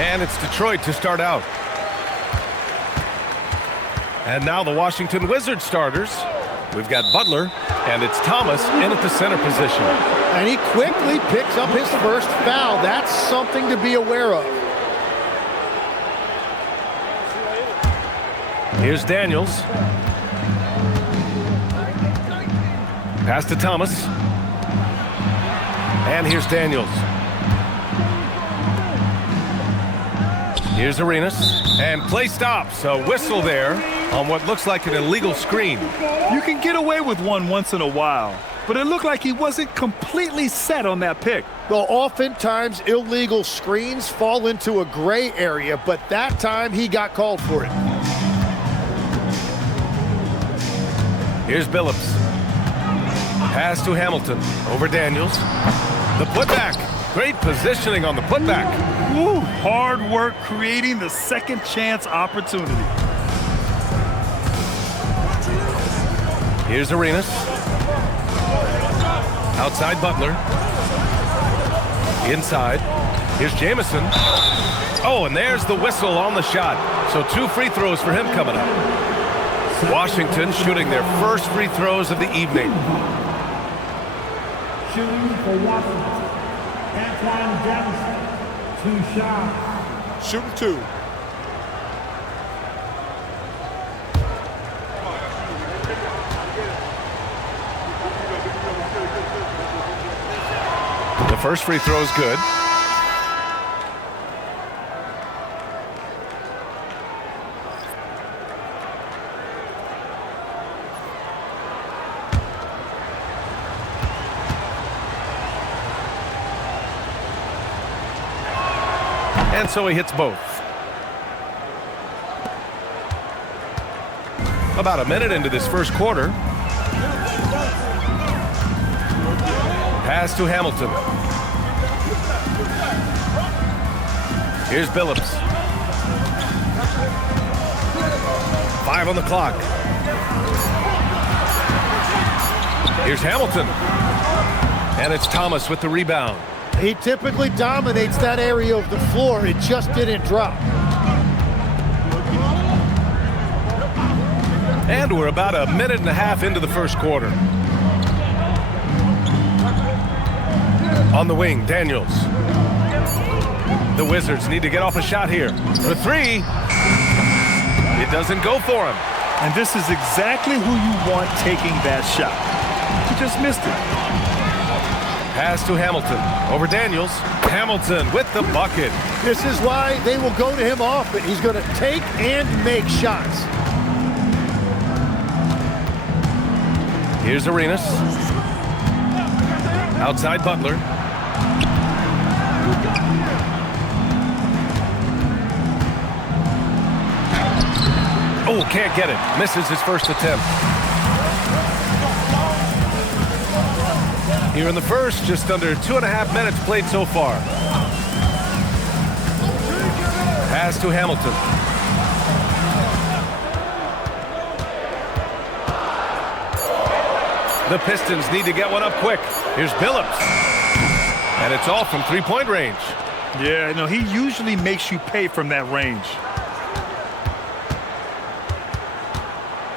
And it's Detroit to start out. And now the Washington Wizards starters. We've got Butler, and it's Thomas in at the center position. And he quickly picks up his first foul. That's something to be aware of. Here's Daniels. Pass to Thomas. And here's Daniels. Here's Arenas. And play stops. A whistle there on what looks like an illegal screen. You can get away with one once in a while, but it looked like he wasn't completely set on that pick. Well, oftentimes illegal screens fall into a gray area, but that time he got called for it. Here's Billups. Pass to Hamilton. Over Daniels. The putback. Great positioning on the putback. Woo, hard work creating the second chance opportunity. Here's Arenas. Outside Butler. Inside. Here's Jamison. Oh, and there's the whistle on the shot. So 2 free throws for him coming up. Washington shooting their first free throws of the evening. Shooting for Washington, Antoine Jamison, 2 shots. Shooting 2. The first free throw is good. And so he hits both. About a minute into this first quarter. Pass to Hamilton. Here's Billups. 5 on the clock. Here's Hamilton. And it's Thomas with the rebound. He typically dominates that area of the floor. It just didn't drop. And we're about a minute and a half into the first quarter. On the wing, Daniels. The Wizards need to get off a shot here. For 3. It doesn't go for him. And this is exactly who you want taking that shot. He just missed it. Pass to Hamilton. Over Daniels. Hamilton with the bucket. This is why they will go to him often. He's going to take and make shots. Here's Arenas. Outside Butler. Oh, can't get it. Misses his first attempt. Here in the first, just under 2.5 minutes played so far. Pass to Hamilton. The Pistons need to get one up quick. Here's Billups. And it's off from 3-point range. Yeah, no, he usually makes you pay from that range.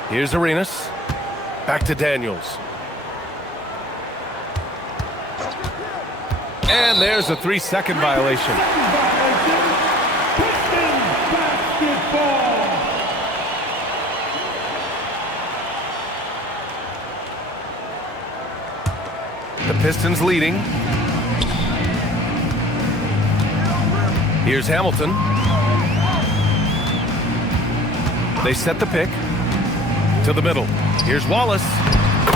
Here's Arenas. Back to Daniels. And there's a 3-second violation. The Pistons leading. Here's Hamilton. They set the pick to the middle. Here's Wallace.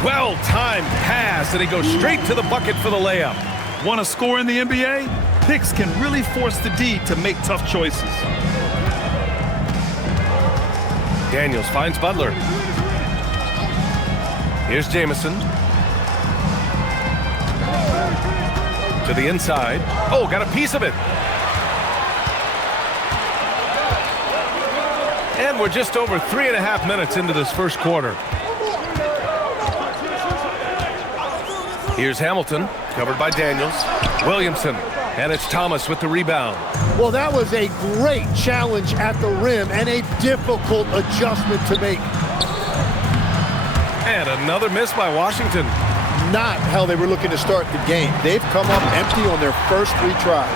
Well-timed pass, and he goes straight to the bucket for the layup. Want to score in the NBA? Picks can really force the D to make tough choices. Daniels finds Butler. Here's Jamison. To the inside. Oh, got a piece of it. And we're just over 3.5 minutes into this first quarter. Here's Hamilton, covered by Daniels. Williamson And it's Thomas with the rebound. Well, that was a great challenge at the rim and a difficult adjustment to make. And another miss by Washington. Not how they were looking to start the game. They've come up empty on their first 3 tries.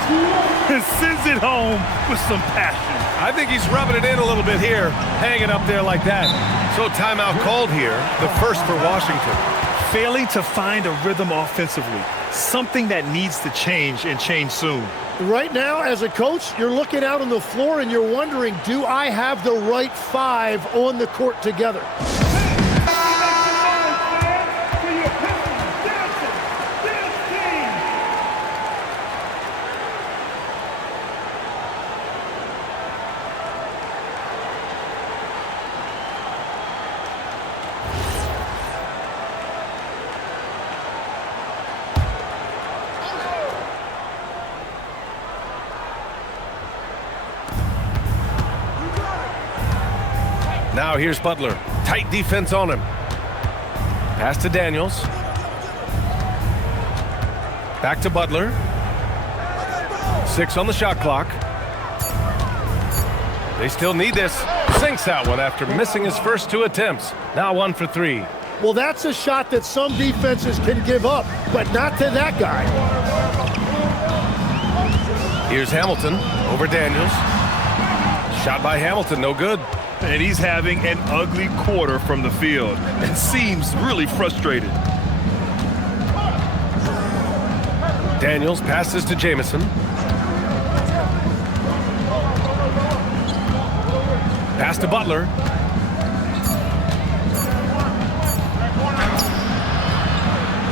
And sends it home with some passion. I think he's rubbing it in a little bit here, hanging up there like that. So timeout called here, the first for Washington. Failing to find a rhythm offensively, something that needs to change and change soon. Right now, as a coach, you're looking out on the floor and you're wondering, do I have the right 5 on the court together? Now here's Butler. Tight defense on him. Pass to Daniels. Back to Butler. 6 on the shot clock. They still need this. Sinks that one after missing his first 2 attempts. Now 1 for 3. Well, that's a shot that some defenses can give up, but not to that guy. Here's Hamilton over Daniels. Shot by Hamilton, no good. And he's having an ugly quarter from the field and seems really frustrated. Daniels passes to Jamison. Pass to Butler.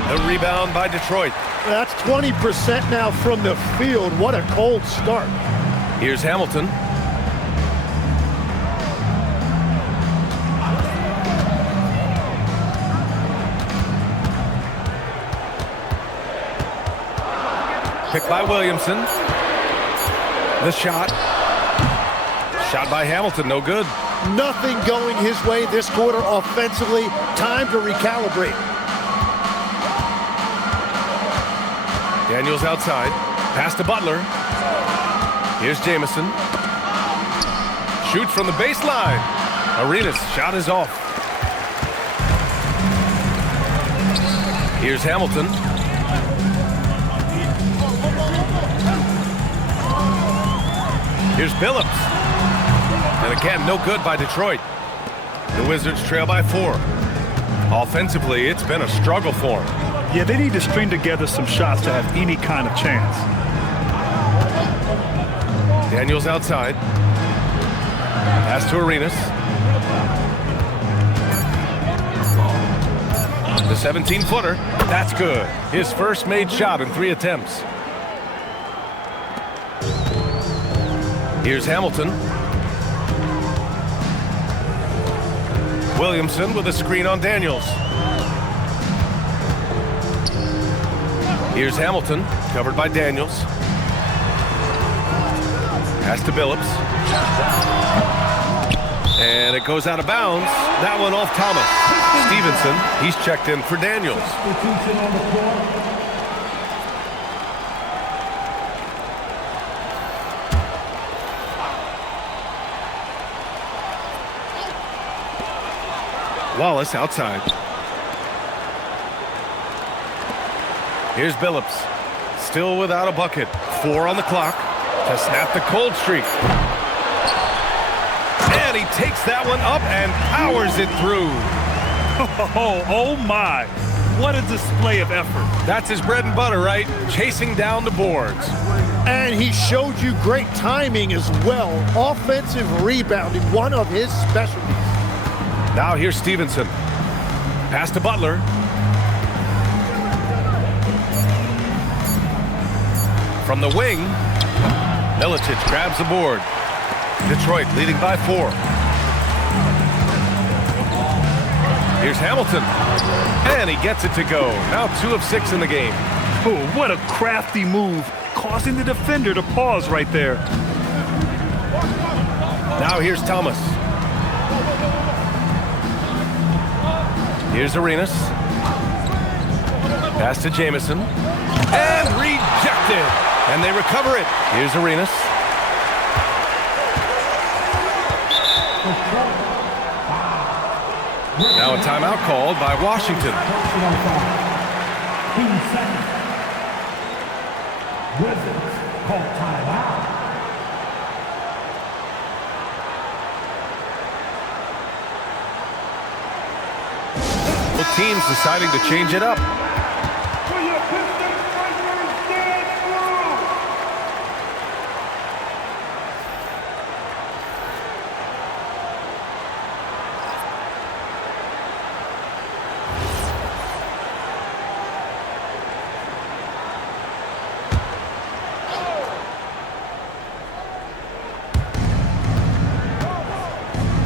The rebound by Detroit. That's 20% now from the field. What a cold start. Here's Hamilton. Picked by Williamson. The shot. Shot by Hamilton, no good. Nothing going his way this quarter offensively. Time to recalibrate. Daniels outside. Pass to Butler. Here's Jamison. Shoots from the baseline. Arenas' shot is off. Here's Hamilton. Here's Billups. And again, no good by Detroit. The Wizards trail by 4. Offensively, it's been a struggle for them. Yeah, they need to string together some shots to have any kind of chance. Daniels outside. Pass to Arenas. The 17-footer. That's good. His first made shot in 3 attempts. Here's Hamilton. Williamson with a screen on Daniels. Here's Hamilton, covered by Daniels. Pass to Billups. And it goes out of bounds. That one off Thomas. Stevenson, he's checked in for Daniels. Wallace outside. Here's Billups. Still without a bucket. 4 on the clock to snap the cold streak. And he takes that one up and powers it through. Oh my. What a display of effort. That's his bread and butter, right? Chasing down the boards. And he showed you great timing as well. Offensive rebounding, one of his specialties. Now here's Stevenson. Pass to Butler. From the wing, Milicic grabs the board. Detroit leading by 4. Here's Hamilton. And he gets it to go. Now 2 of 6 in the game. Oh, what a crafty move, causing the defender to pause right there. Now here's Thomas. Here's Arenas. Pass to Jamison. And rejected. And they recover it. Here's Arenas. Now a timeout called by Washington. Wizards call timeout. Both teams deciding to change it up. For your Pistons fighters, stand strong.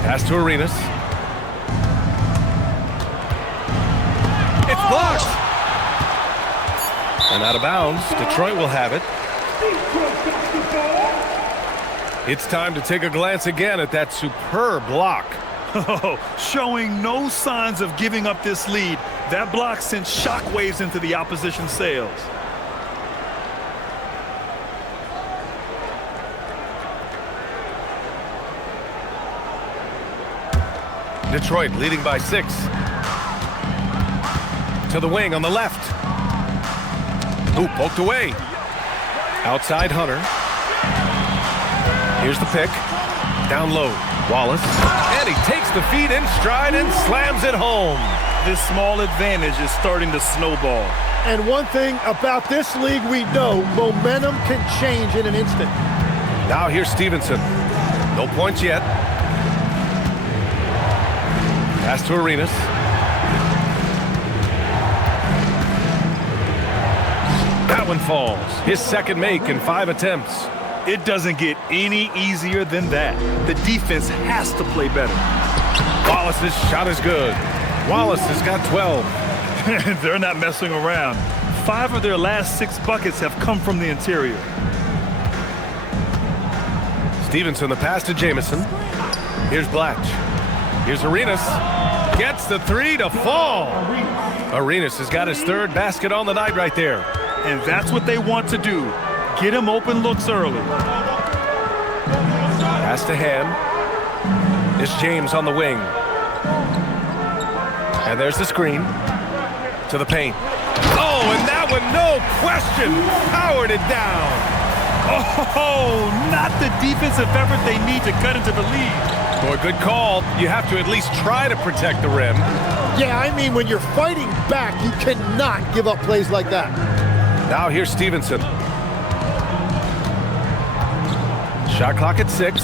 Pass to Arenas. It's blocked. And out of bounds. Detroit will have it. It's time to take a glance again at that superb block. Oh, showing no signs of giving up this lead. That block sent shockwaves into the opposition sails. Detroit leading by 6. To the wing on the left. Ooh, poked away. Outside Hunter. Here's the pick. Down low. Wallace. And he takes the feed in stride and slams it home. This small advantage is starting to snowball. And one thing about this league we know, momentum can change in an instant. Now here's Stevenson. No points yet. Pass to Arenas. That one falls. His second make in 5 attempts. It doesn't get any easier than that. The defense has to play better. Wallace's shot is good. Wallace has got 12. They're not messing around. 5 of their last 6 buckets have come from the interior. Stevenson, the pass to Jamison. Here's Blatch. Here's Arenas. Gets the 3 to fall. Arenas has got his 3rd basket on the night right there. And that's what they want to do. Get him open looks early. Pass to Ham. It's James on the wing. And there's the screen. To the paint. Oh, and that one, no question, powered it down. Oh, not the defensive effort they need to cut into the lead. Boy, good call. You have to at least try to protect the rim. Yeah, I mean, when you're fighting back, you cannot give up plays like that. Now here's Stevenson. Shot clock at 6.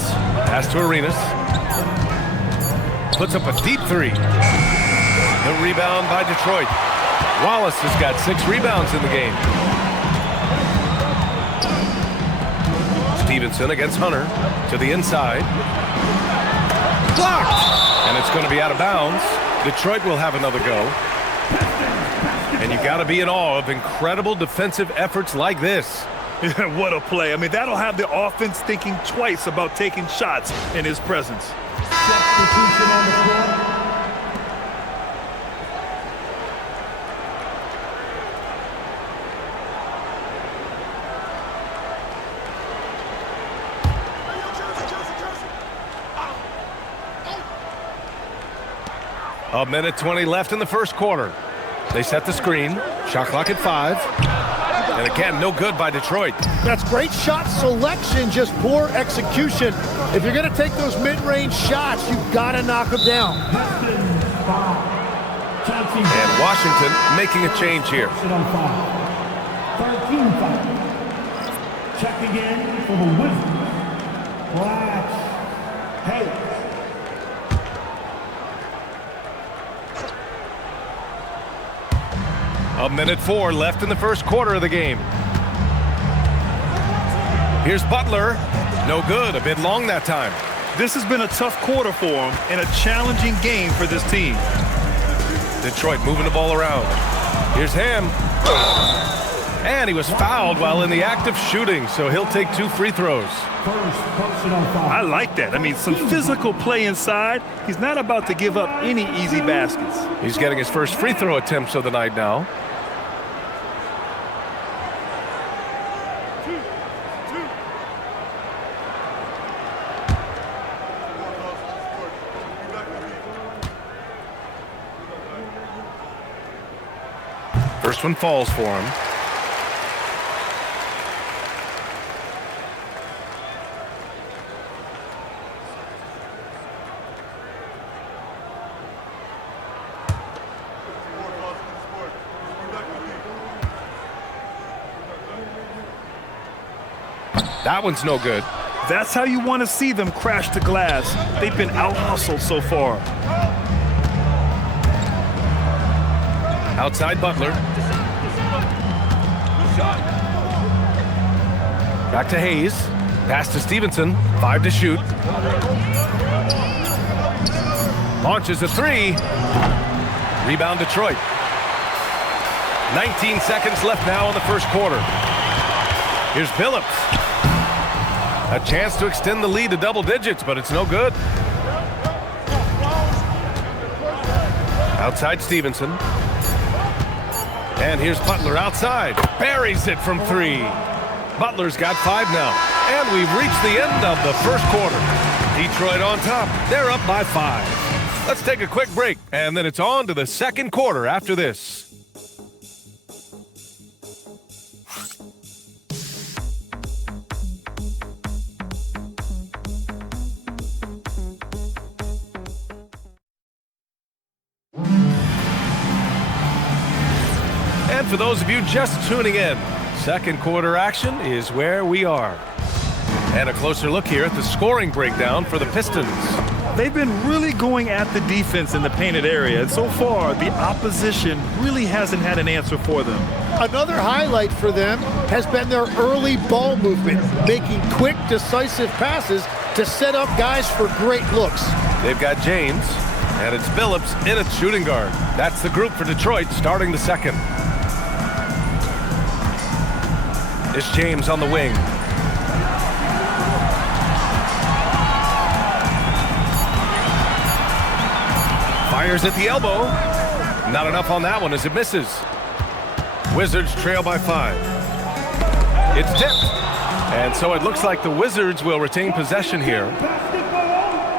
Pass to Arenas. Puts up a deep 3. The rebound by Detroit. Wallace has got 6 rebounds in the game. Stevenson against Hunter. To the inside. Blocked! And it's going to be out of bounds. Detroit will have another go. And you got to be in awe of incredible defensive efforts like this. What a play. I mean, that'll have the offense thinking twice about taking shots in his presence. Substitution on the floor. A minute 20 left in the first quarter. They set the screen. Shot clock at 5. And again, no good by Detroit. That's great shot selection, just poor execution. If you're going to take those mid-range shots, you've got to knock them down. And Washington making a change here. 13 foul. Check again for the Wizards. Blatch. Hayes. A minute 4 left in the first quarter of the game. Here's Butler. No good. A bit long that time. This has been a tough quarter for him and a challenging game for this team. Detroit moving the ball around. Here's Ham. And he was fouled while in the act of shooting, so he'll take 2 free throws. First personal foul. I like that. I mean, some physical play inside. He's not about to give up any easy baskets. He's getting his first free throw attempts of the night now. First one falls for him. That one's no good. That's how you want to see them crash the glass. They've been out-hustled so far. Outside Butler. Back to Hayes. Pass to Stevenson. 5 to shoot. Launches a 3. Rebound Detroit. 19 seconds left now in the first quarter. Here's Billups. A chance to extend the lead to double digits, but it's no good. Outside Stevenson. And here's Butler outside. Buries it from 3. Butler's got 5 now. And we've reached the end of the first quarter. Detroit on top. They're up by 5. Let's take a quick break, and then it's on to the second quarter after this. And for those of you just tuning in, second quarter action is where we are. And a closer look here at the scoring breakdown for the Pistons. They've been really going at the defense in the painted area, and so far the opposition really hasn't had an answer for them. Another highlight for them has been their early ball movement, making quick, decisive passes to set up guys for great looks. They've got James, and it's Billups in at shooting guard. That's the group for Detroit starting the second. It's James on the wing. Fires at the elbow. Not enough on that one as it misses. Wizards trail by 5. It's tipped. And so it looks like the Wizards will retain possession here.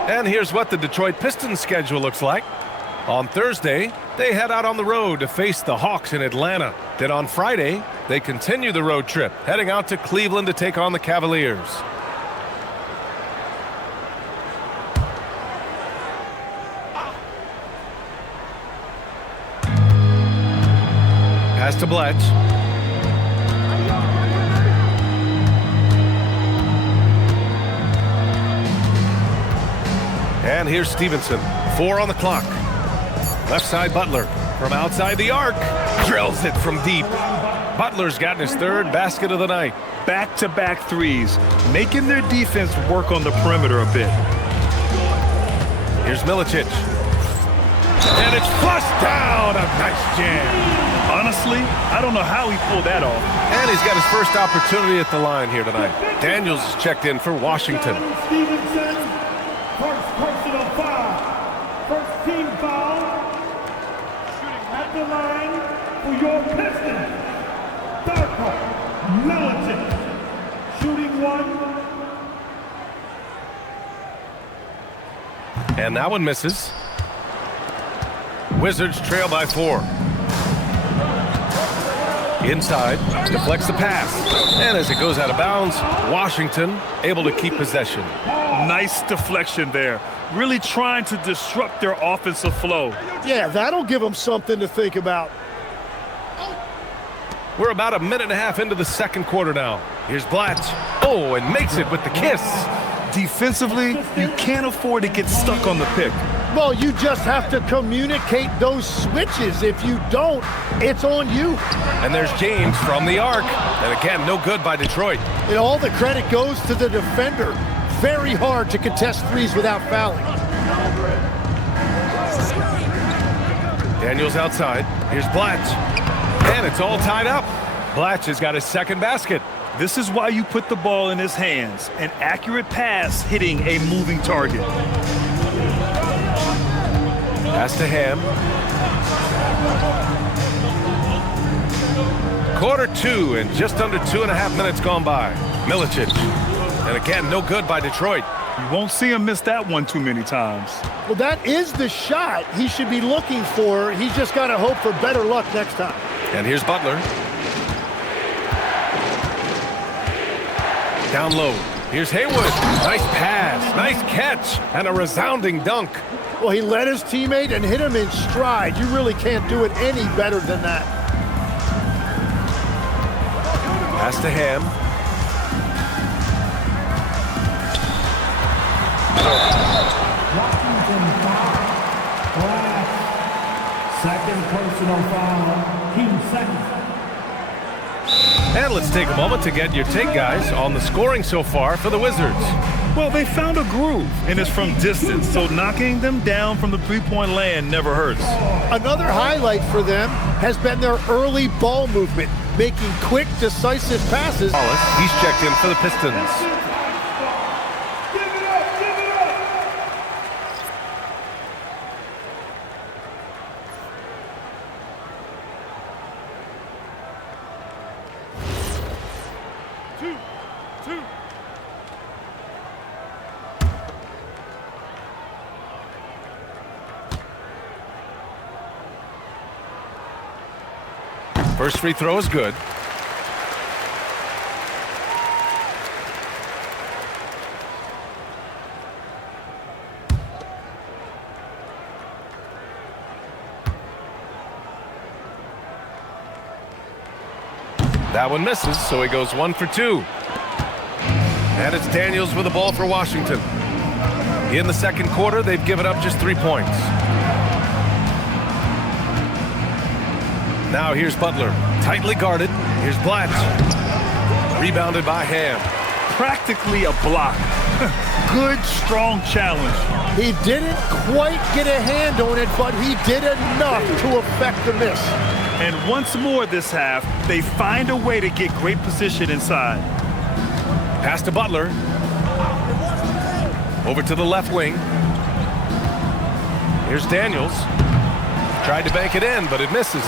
And here's what the Detroit Pistons schedule looks like. On Thursday, they head out on the road to face the Hawks in Atlanta. Then on Friday, they continue the road trip, heading out to Cleveland to take on the Cavaliers. Pass to Blatch. And here's Stevenson. 4 on the clock. Left side Butler. From outside the arc. Drills it from deep. Butler's gotten his 3rd basket of the night. Back-to-back threes, making their defense work on the perimeter a bit. Here's Milicic. And it's flushed down. A nice jam. Honestly, I don't know how he pulled that off. And he's got his first opportunity at the line here tonight. Daniels is checked in for Washington. Stevenson, first personal foul. First team foul. Shooting at the line for your Pistons. Darko Milicic. Shooting 1. And that one misses. Wizards trail by 4. Inside, deflects the pass. And as it goes out of bounds, Washington able to keep possession. Nice deflection there. Really trying to disrupt their offensive flow. Yeah, that'll give them something to think about. We're about a minute and a half into the second quarter now. Here's Blatch. Oh, and makes it with the kiss. Defensively, you can't afford to get stuck on the pick. Well, you just have to communicate those switches. If you don't, it's on you. And there's James from the arc. And again, no good by Detroit. And all the credit goes to the defender. Very hard to contest threes without fouling. Daniels outside. Here's Blatch. And it's all tied up. Blatch has got his 2nd basket. This is why you put the ball in his hands. An accurate pass hitting a moving target. Pass to Ham. Quarter 2 and just under 2.5 minutes gone by. Milicic. And again, no good by Detroit. You won't see him miss that one too many times. Well, that is the shot he should be looking for. He's just got to hope for better luck next time. And here's Butler. Down low. Here's Haywood. Nice pass, nice catch, and a resounding dunk. Well, he led his teammate and hit him in stride. You really can't do it any better than that. Pass to Ham. Washington foul. Glass. Second personal foul. Team second. And let's take a moment to get your take, guys, on the scoring so far for the Wizards. Well, they found a groove, and it's from distance, so knocking them down from the three-point land never hurts. Another highlight for them has been their early ball movement, making quick, decisive passes. He's checked in for the Pistons. Give it up, give it up. Two. First free throw is good. That one misses, so he goes 1 for 2. And it's Daniels with the ball for Washington. In the second quarter, they've given up just 3 points. Now here's Butler, tightly guarded. Here's Blatt. Rebounded by Ham. Practically a block. Good, strong challenge. He didn't quite get a hand on it, but he did enough to affect the miss. And once more this half, they find a way to get great position inside. Pass to Butler. Over to the left wing. Here's Daniels. Tried to bank it in, but it misses.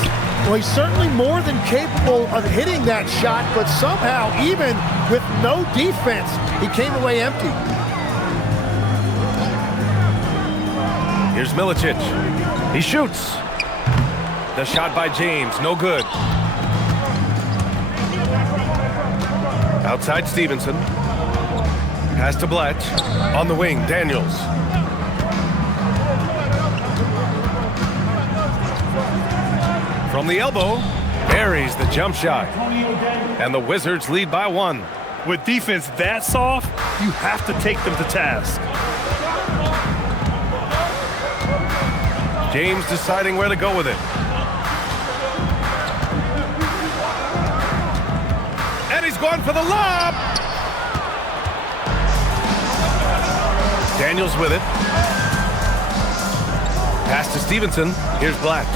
Well, he's certainly more than capable of hitting that shot, but somehow, even with no defense, he came away empty. Here's Milicic. He shoots. The shot by James, no good. Outside Stevenson. Pass to Blatt. On the wing, Daniels. From the elbow, buries the jump shot. And the Wizards lead by 1. With defense that soft, you have to take them to task. James deciding where to go with it. And he's going for the lob. Daniels with it. Pass to Stevenson. Here's Blatt.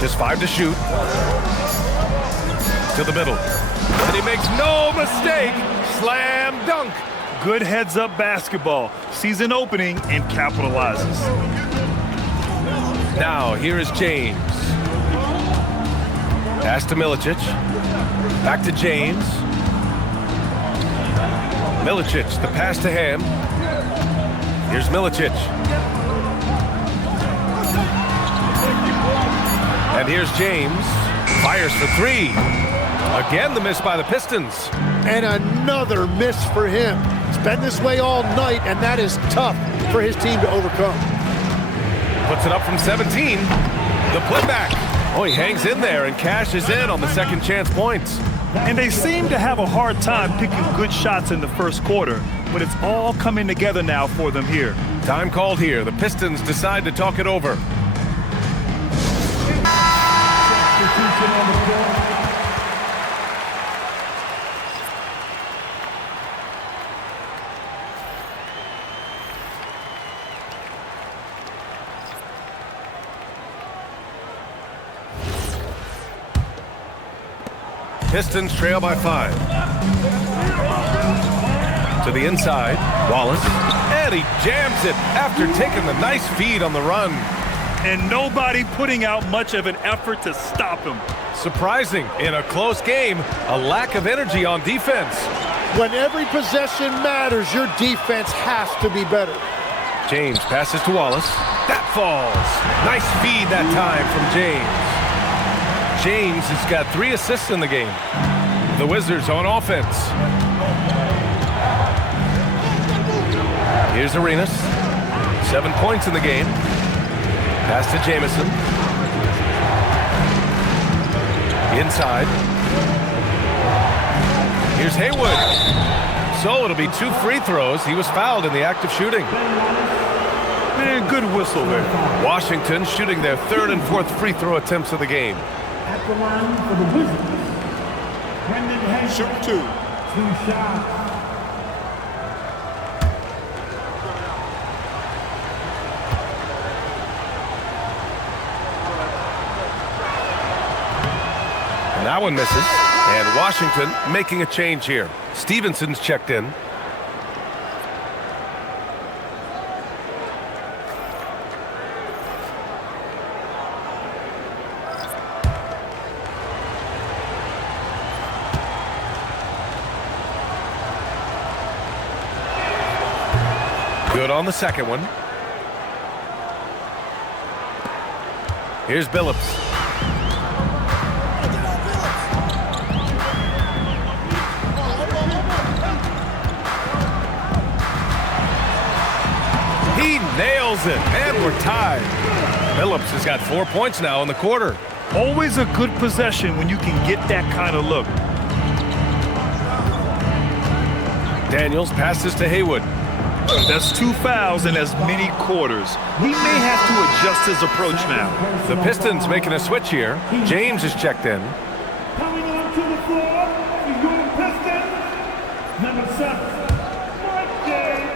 Just 5 to shoot. To the middle. And he makes no mistake. Slam dunk. Good heads-up basketball. Sees an opening and capitalizes. Now, here is James. Pass to Milicic. Back to James. Milicic, the pass to Ham. Here's Milicic. And here's James. Fires for 3. Again, the miss by the Pistons. And another miss for him. It's been this way all night, and that is tough for his team to overcome. Puts it up from 17. The putback. Oh, he hangs in there and cashes in on the second chance points. And they seem to have a hard time picking good shots in the first quarter, but it's all coming together now for them here. Time called here. The Pistons decide to talk it over. Substitution on the floor. Pistons trail by 5. To the inside, Wallace. And he jams it after taking the nice feed on the run. And nobody putting out much of an effort to stop him. Surprising, in a close game, a lack of energy on defense. When every possession matters, your defense has to be better. James passes to Wallace. That falls. Nice feed that time from James. James has got 3 assists in the game. The Wizards on offense. Here's Arenas. 7 points in the game. Pass to Jamison. Inside. Here's Haywood. So it'll be 2 free throws. He was fouled in the act of shooting. Man, good whistle there. Washington shooting their 3rd and 4th free throw attempts of the game. At the line for the Wizards, Brendan Haywood. Shoot 2. 2 shots. And that one misses. And Washington making a change here. Stevenson's checked in. Good on the second one. Here's Billups. He nails it, and we're tied. Billups has got 4 points now in the quarter. Always a good possession when you can get that kind of look. Daniels passes to Haywood. That's 2 fouls in as many quarters. He may have to adjust his approach now. The Pistons making a switch here. James is checked in. Coming onto the floor for your Pistons, number 7, Mike James.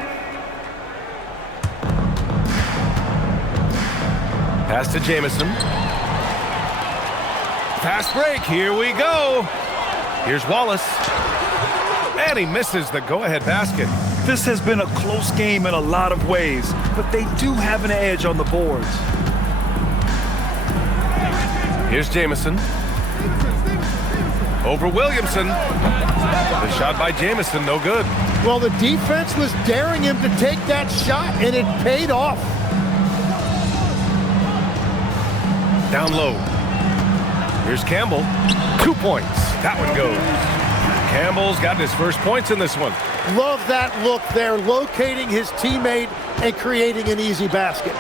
Pass to Jamison. Fast break, here we go. Here's Wallace. And he misses the go-ahead basket. This has been a close game in a lot of ways, but they do have an edge on the boards. Here's Jamison. Over Williamson. The shot by Jamison, no good. Well, the defense was daring him to take that shot, and it paid off. Down low. Here's Campbell. 2 points. That one goes. Campbell's got his first points in this one. Love that look there, locating his teammate and creating an easy basket.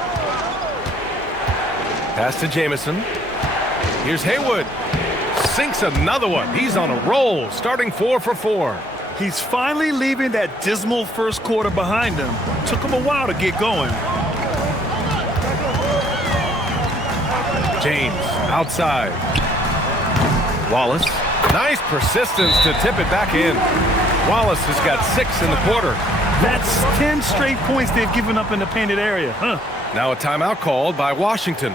Pass to Jamison. Here's Haywood. Sinks another one. He's on a roll, starting 4 for 4. He's finally leaving that dismal first quarter behind him. Took him a while to get going. James outside. Wallace. Nice persistence to tip it back in. Wallace has got 6 in the quarter. That's 10 straight points they've given up in the painted area, huh? Now a timeout called by Washington.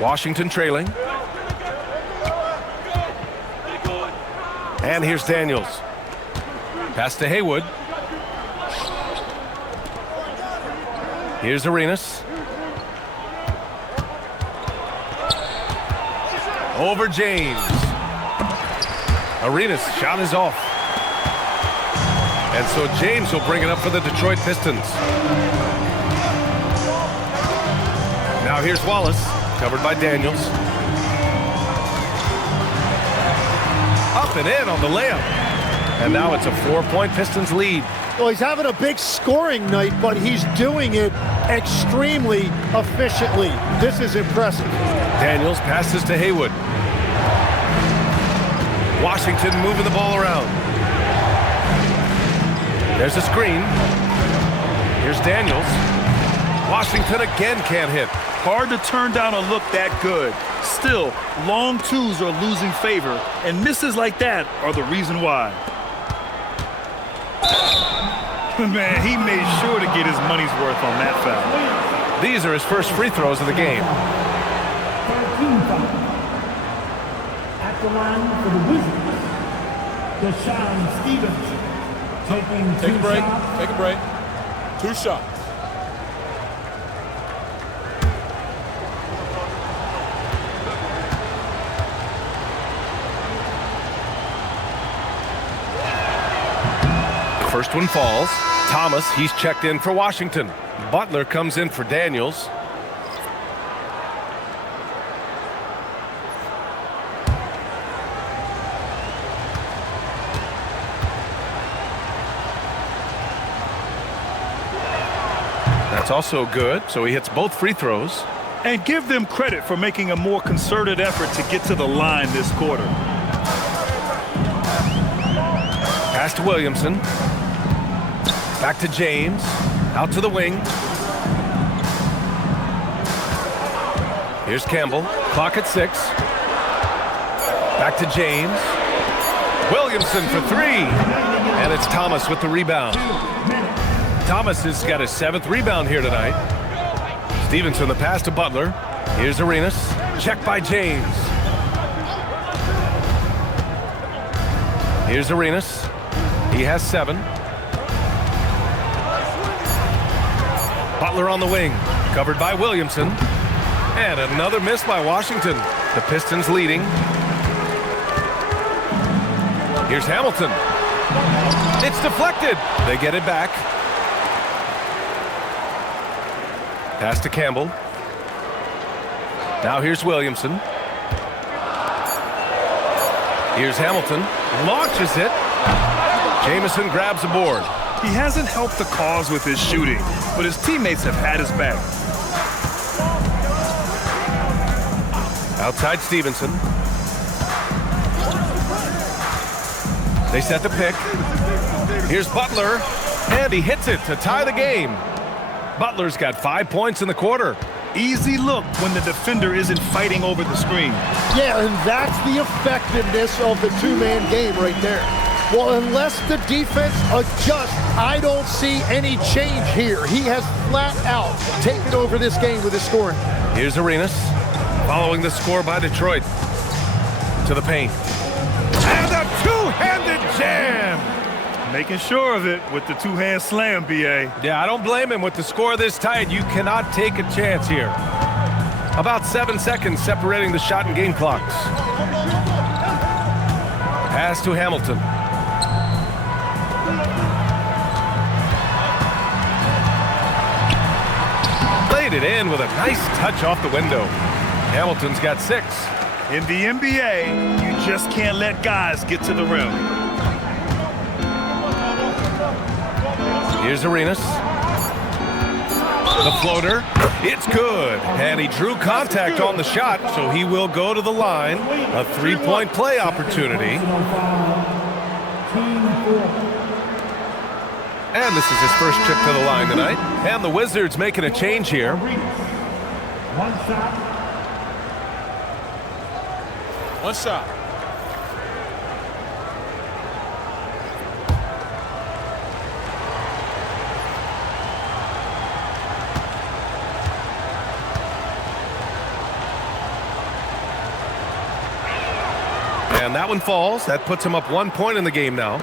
Washington trailing. And here's Daniels. Pass to Haywood. Here's Arenas. Over James. Arenas' shot is off. And so James will bring it up for the Detroit Pistons. Now here's Wallace. Covered by Daniels. Up and in on the layup. And now it's a 4-point Pistons lead. Well, he's having a big scoring night, but he's doing it extremely efficiently. This is impressive. Daniels passes to Haywood. Washington moving the ball around. There's a screen. Here's Daniels. Washington again can't hit. Hard to turn down a look that good. Still, long twos are losing favor, and misses like that are the reason why. Man, he made sure to get his money's worth on that foul. These are his first free throws of the game. 13 fouls. At the line for the Wizards, Deshaun Stevens. Taking Take a two break. shots. Take a break. 2 shots. First one falls. Thomas, he's checked in for Washington. Butler comes in for Daniels. That's also good, so he hits both free throws. And give them credit for making a more concerted effort to get to the line this quarter. Pass to Williamson. Back to James. Out to the wing. Here's Campbell. Clock at 6. Back to James. Williamson for 3. And it's Thomas with the rebound. Thomas has got his 7th rebound here tonight. Stevenson the pass to Butler. Here's Arenas. Checked by James. Here's Arenas. He has 7. Butler on the wing. Covered by Williamson. And another miss by Washington. The Pistons leading. Here's Hamilton. It's deflected. They get it back. Pass to Campbell. Now here's Williamson. Here's Hamilton. Launches it. Jamison grabs the board. He hasn't helped the cause with his shooting, but his teammates have had his back. Outside Stevenson. They set the pick. Here's Butler. And he hits it to tie the game. Butler's got 5 points in the quarter. Easy look when the defender isn't fighting over the screen. Yeah, and that's the effectiveness of the two-man game right there. Well, unless the defense adjusts, I don't see any change here. He has flat out taken over this game with his scoring. Here's Arenas, following the score by Detroit. To the paint. And a two-handed jam! Making sure of it with the two-hand slam, B.A. Yeah, I don't blame him. With the score this tight, you cannot take a chance here. About 7 seconds separating the shot and game clocks. Pass to Hamilton. Laid it in with a nice touch off the window. Hamilton's got 6. In the NBA, you just can't let guys get to the rim. Here's Arenas. The floater. It's good. And he drew contact on the shot, so he will go to the line. A 3-point play opportunity. And this is his first trip to the line tonight. And the Wizards making a change here. One shot. One shot. And that one falls. That puts him up 1 point in the game now.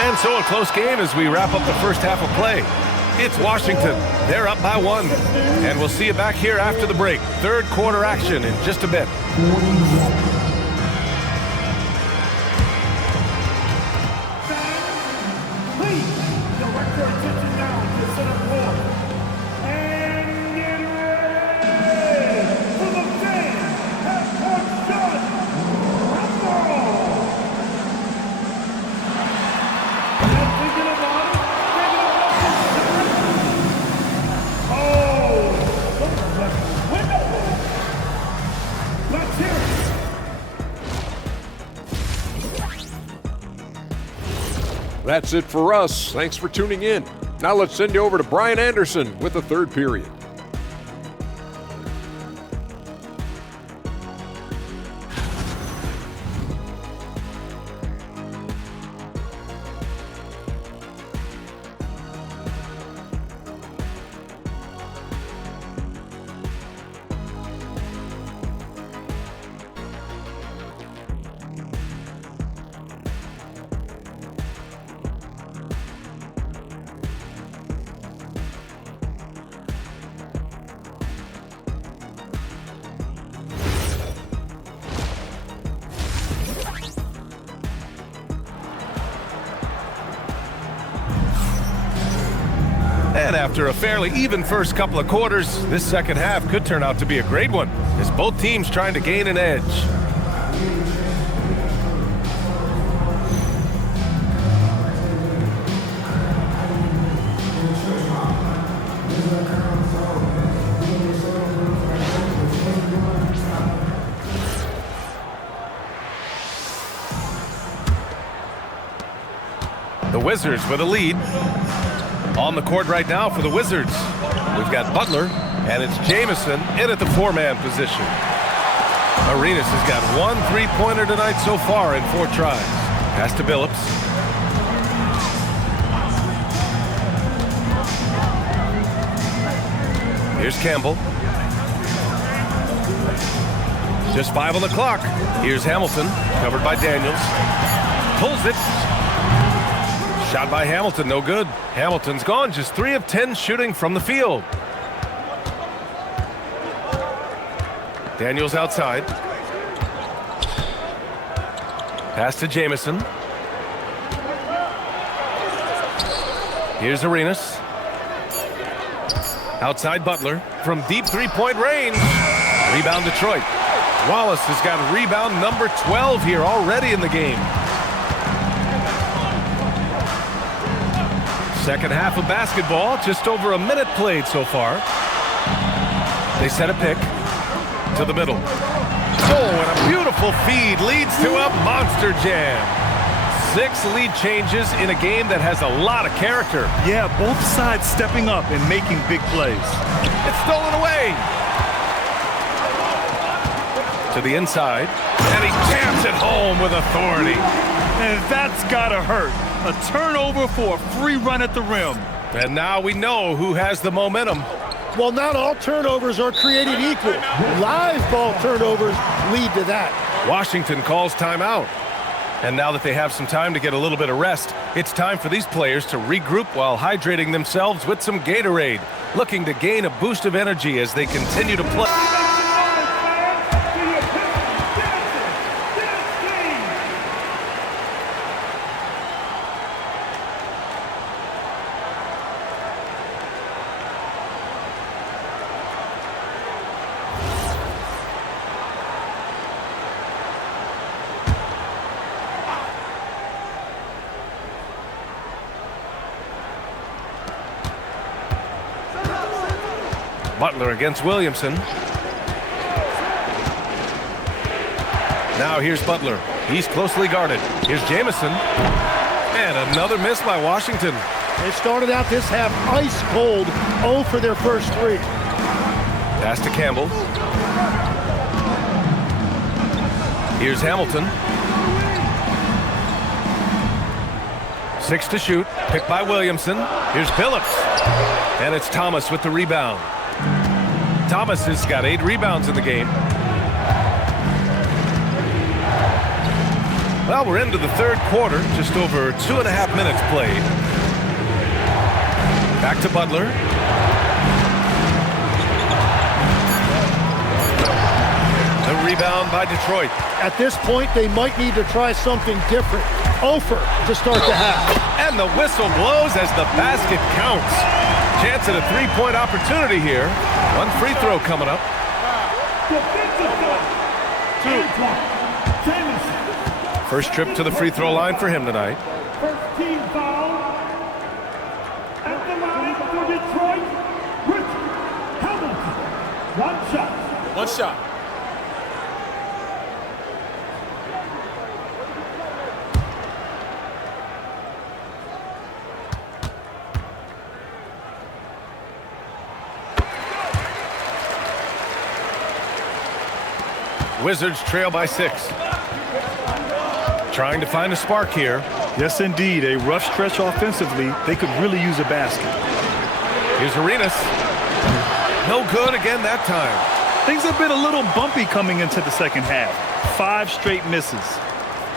And so a close game as we wrap up the first half of play. It's Washington. They're up by 1. And we'll see you back here after the break. Third quarter action in just a bit. Please direct your attention now to center court. And get ready for the fan half-court shot. Rumble! You're thinking about it? Oh! Window! Let's hear it! That's it for us. Thanks for tuning in. Now let's send you over to Brian Anderson with the third period. And after a fairly even first couple of quarters, this second half could turn out to be a great one, as both teams trying to gain an edge. The Wizards with a lead. On the court right now for the Wizards, we've got Butler, and it's Jamison in at the four-man position. Arenas has got one three-pointer tonight so far in 4 tries. Pass to Billups. Here's Campbell. Just 5 on the clock. Here's Hamilton, covered by Daniels. Pulls it. Shot by Hamilton, no good. Hamilton's gone, just 3 of 10 shooting from the field. Daniels outside. Pass to Jamison. Here's Arenas. Outside Butler from deep three-point range. Rebound Detroit. Wallace has got rebound number 12 here already in the game. Second half of basketball, just over a minute played so far. They set a pick to the middle. Oh, and a beautiful feed leads to a monster jam. 6 lead changes in a game that has a lot of character. Yeah, both sides stepping up and making big plays. It's stolen away. To the inside, and he jams it home with authority. And that's gotta hurt. A turnover for a free run at the rim. And now we know who has the momentum. Well, not all turnovers are created equal. Live ball turnovers lead to that. Washington calls timeout. And now that they have some time to get a little bit of rest, it's time for these players to regroup while hydrating themselves with some Gatorade, looking to gain a boost of energy as they continue to play. Butler against Williamson. Now here's Butler. He's closely guarded. Here's Jamison. And another miss by Washington. They started out this half ice cold, 0 for their first 3. Pass to Campbell. Here's Hamilton. 6 to shoot. Picked by Williamson. Here's Billups. And it's Thomas with the rebound. Thomas has got 8 rebounds in the game. Well, we're into the third quarter, just over 2.5 minutes played. Back to Butler. The rebound by Detroit. At this point, they might need to try something different. Over to start the half. And the whistle blows as the basket counts. Chance at a 3-point opportunity here. 1 free throw coming up. 2. First trip to the free throw line for him tonight. First team foul. At the line for Detroit, Richard Hamilton. 1 shot. 1 shot. Wizards trail by 6. Trying to find a spark here. Yes, indeed. A rough stretch offensively. They could really use a basket. Here's Arenas. No good again that time. Things have been a little bumpy coming into the second half. 5 straight misses.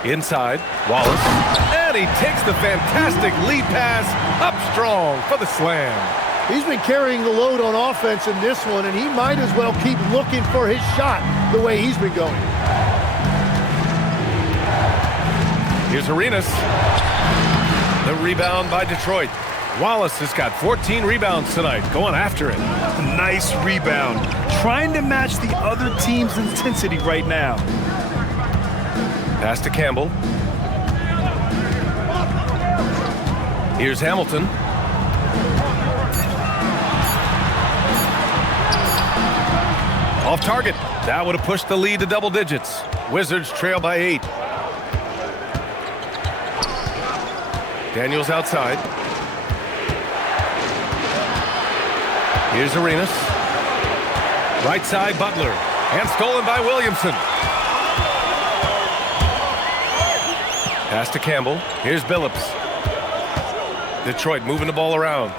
Inside, Wallace. And he takes the fantastic lead pass up strong for the slam. He's been carrying the load on offense in this one, and he might as well keep looking for his shot the way he's been going. Here's Arenas. The rebound by Detroit. Wallace has got 14 rebounds tonight, going after it. Nice rebound. Trying to match the other team's intensity right now. Pass to Campbell. Here's Hamilton. Off target. That would have pushed the lead to double digits. Wizards trail by 8. Daniels outside. Here's Arenas. Right side, Butler. And stolen by Williamson. Pass to Campbell. Here's Billups. Detroit moving the ball around.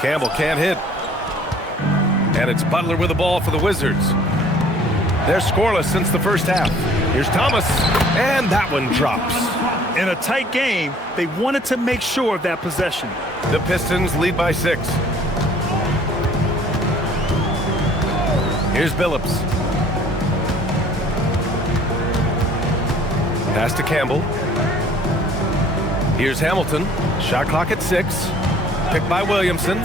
Campbell can't hit. And it's Butler with the ball for the Wizards. They're scoreless since the first half. Here's Thomas, and that one drops. In a tight game, they wanted to make sure of that possession. The Pistons lead by 6. Here's Billups. Pass to Campbell. Here's Hamilton. Shot clock at 6. Picked by Williamson.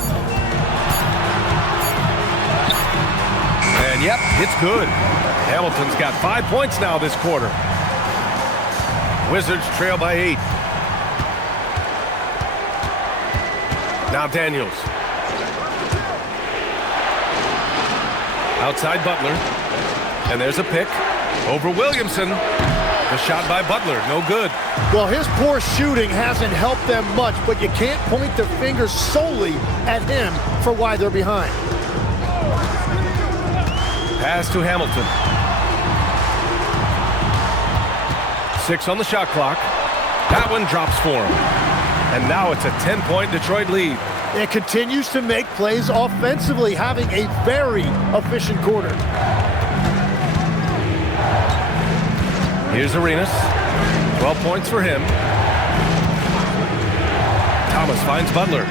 And yep, it's good. Hamilton's got 5 points now this quarter. Wizards trail by 8. Now Daniels. Outside Butler. And there's a pick. Over Williamson. The shot by Butler, no good. Well, his poor shooting hasn't helped them much, but you can't point the finger solely at him for why they're behind. Pass to Hamilton. 6 on the shot clock. That one drops for him. And now it's a 10-point Detroit lead. It continues to make plays offensively, having a very efficient quarter. Here's Arenas. 12 points for him. Thomas finds Butler.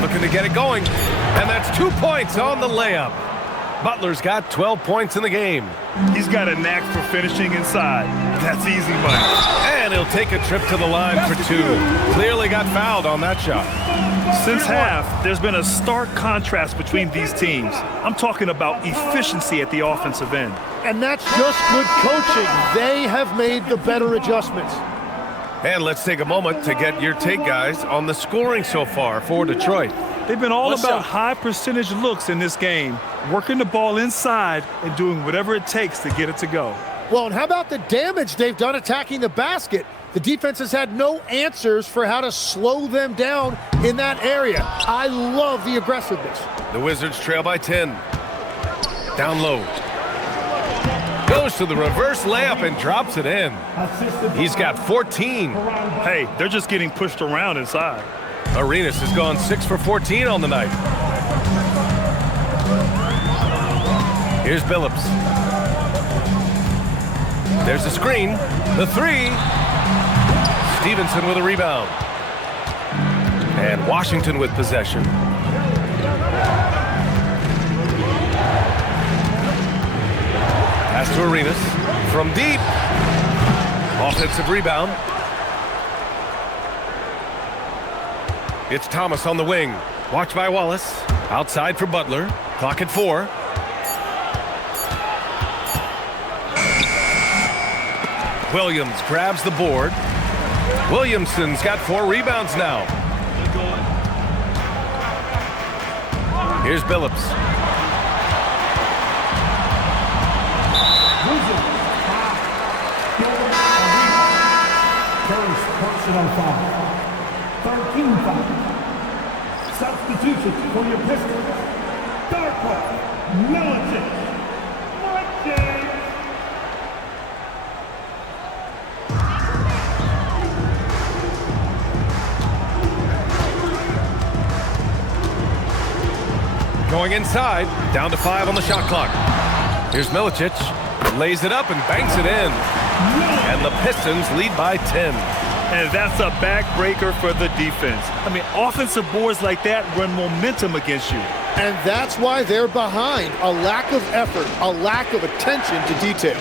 Looking to get it going. And that's 2 points on the layup. Butler's got 12 points in the game. He's got a knack for finishing inside. That's easy money. And he'll take a trip to the line for 2. Clearly got fouled on that shot. Since half, there's been a stark contrast between these teams. I'm talking about efficiency at the offensive end. And that's just good coaching. They have made the better adjustments. And let's take a moment to get your take, guys, on the scoring so far for Detroit. They've been all about high percentage looks in this game, working the ball inside and doing whatever it takes to get it to go. Well, and how about the damage they've done attacking the basket? The defense has had no answers for how to slow them down in that area. I love the aggressiveness. The Wizards trail by 10. Down low. Goes to the reverse layup and drops it in. He's got 14. Hey, they're just getting pushed around inside. Arenas has gone 6 for 14 on the night. Here's Billups. There's a screen. The 3. Stevenson with a rebound. And Washington with possession. Pass to Arenas. From deep. Offensive rebound. It's Thomas on the wing. Watched by Wallace. Outside for Butler. Clock at 4. Williams grabs the board. Williamson's got 4 rebounds now. Here's Billups. First personal foul. 13 foul. Substitution for your Pistons. Darko Milicic. Mike James. Going inside, down to 5 on the shot clock. Here's Milicic, lays it up and banks it in. And the Pistons lead by 10. And that's a backbreaker for the defense. I mean, offensive boards like that run momentum against you. And that's why they're behind. A lack of effort, a lack of attention to detail.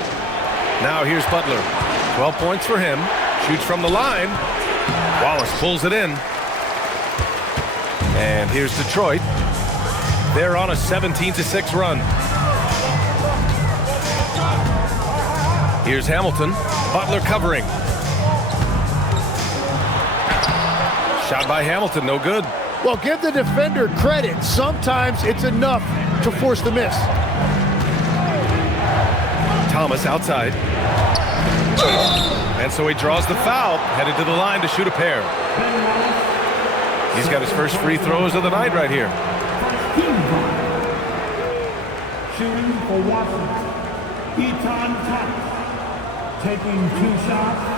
Now here's Butler. 12 points for him. Shoots from the line. Wallace pulls it in. And here's Detroit. They're on a 17-6 run. Here's Hamilton. Butler covering. Shot by Hamilton, no good. Well, give the defender credit. Sometimes it's enough to force the miss. Thomas outside. And so he draws the foul, headed to the line to shoot a pair. He's got his first free throws of the night right here. Shooting for Washington, Thomas. Taking 2 shots.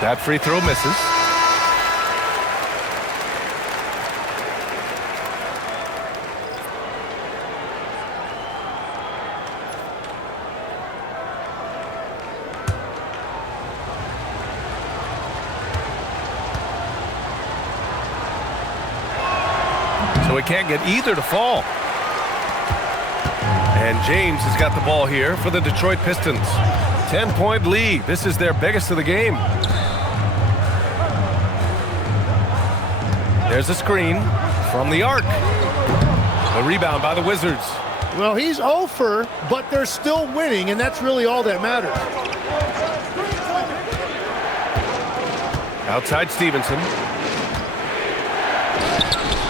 That free throw misses. So he can't get either to fall. And James has got the ball here for the Detroit Pistons. 10-point lead. This is their biggest of the game. There's a screen from the arc. The rebound by the Wizards. Well, he's over, but they're still winning, and that's really all that matters. Outside Stevenson.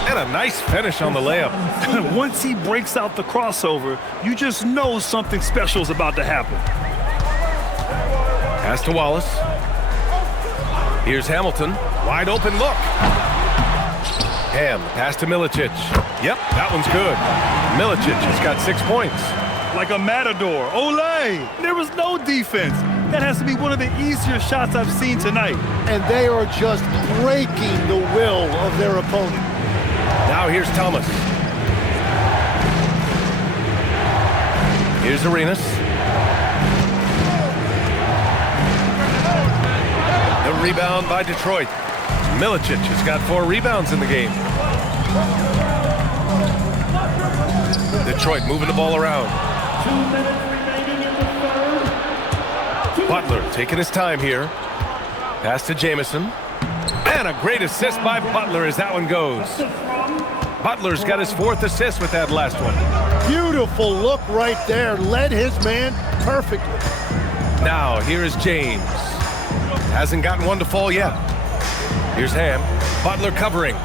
And a nice finish on the layup. Once he breaks out the crossover, you just know something special is about to happen. Pass to Wallace. Here's Hamilton. Wide open look. Ham, pass to Milicic. Yep, that one's good. Milicic has got 6 points. Like a matador. Olay! There was no defense. That has to be one of the easier shots I've seen tonight. And they are just breaking the will of their opponent. Now here's Thomas. Here's Arenas. The rebound by Detroit. Milicic has got 4 rebounds in the game. Detroit moving the ball around. 2 minutes remaining in the third. Butler taking his time here. Pass to Jamison. And a great assist by Butler as that one goes. Butler's got his 4th assist with that last one. Beautiful look right there. Led his man perfectly. Now here is James. Hasn't gotten one to fall yet. Here's Ham. Butler covering.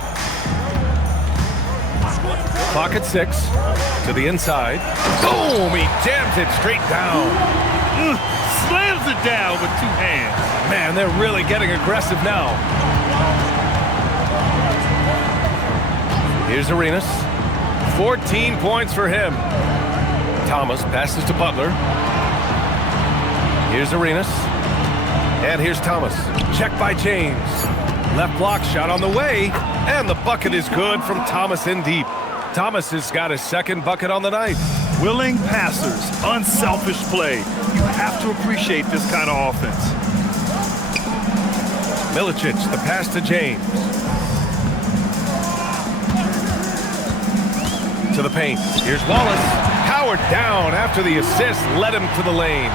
Clock at 6. To the inside. Boom! He jams it straight down. Slams it down with 2 hands. Man, they're really getting aggressive now. Here's Arenas. 14 points for him. Thomas passes to Butler. Here's Arenas. And here's Thomas. Check by James. Left block shot on the way. And the bucket is good from Thomas in deep. Thomas has got his 2nd bucket on the night. Willing passers, unselfish play. You have to appreciate this kind of offense. Milicic, the pass to James. To the paint. Here's Wallace. Powered down after the assist led him to the lane.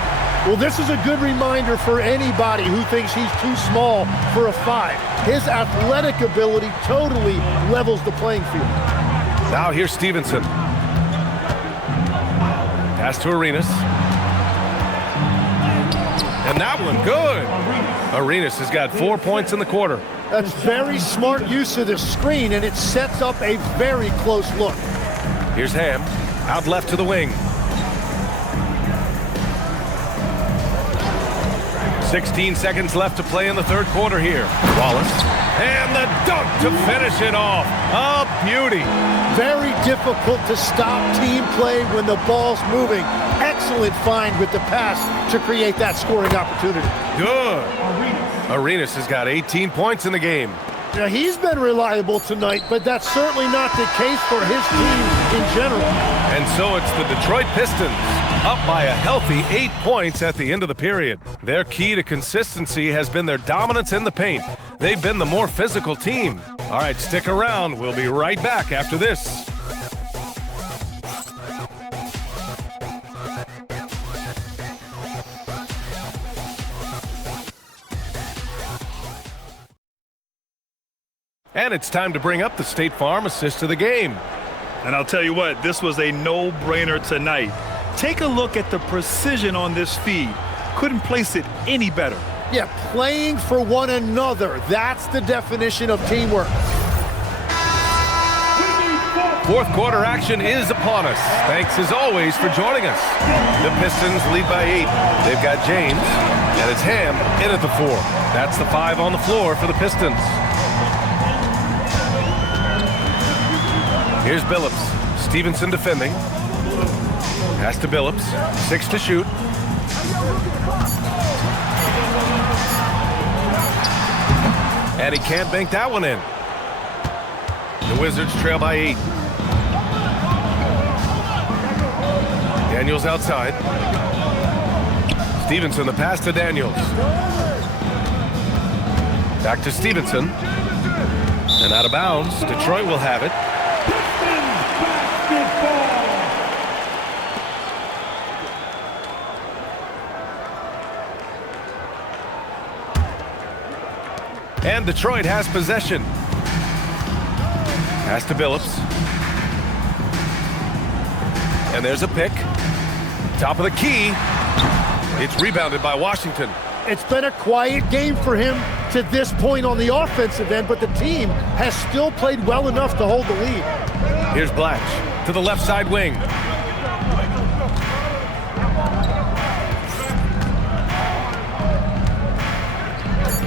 Well, this is a good reminder for anybody who thinks he's too small for a 5. His athletic ability totally levels the playing field. Now here's Stevenson. Pass to Arenas. And that one good. Arenas has got 4 points in the quarter. That's very smart use of the screen, and it sets up a very close look. Here's Ham. Out left to the wing. 16 seconds left to play in the 3rd quarter here. Wallace. And the dunk to finish it off. A beauty. Very difficult to stop team play when the ball's moving. Excellent find with the pass to create that scoring opportunity. Good. Arenas has got 18 points in the game. Now, he's been reliable tonight, but that's certainly not the case for his team in general. And so it's the Detroit Pistons up by a healthy 8 points at the end of the period. Their key to consistency has been their dominance in the paint. They've been the more physical team. All right, stick around. We'll be right back after this. And it's time to bring up the State Farm assist of the game. And I'll tell you what, this was a no-brainer tonight. Take a look at the precision on this feed. Couldn't place it any better. Yeah, playing for one another. That's the definition of teamwork. Fourth quarter action is upon us. Thanks as always for joining us. The Pistons lead by 8. They've got James, and it's Ham in at the 4. That's the 5 on the floor for the Pistons. Here's Billups. Stevenson defending. Pass to Billups. 6 to shoot. And he can't bank that one in. The Wizards trail by 8. Daniels outside. Stevenson, the pass to Daniels. Back to Stevenson. And out of bounds. Detroit will have it. And Detroit has possession. Pass to Billups. And there's a pick. Top of the key. It's rebounded by Washington. It's been a quiet game for him to this point on the offensive end, but the team has still played well enough to hold the lead. Here's Blatch to the left side wing.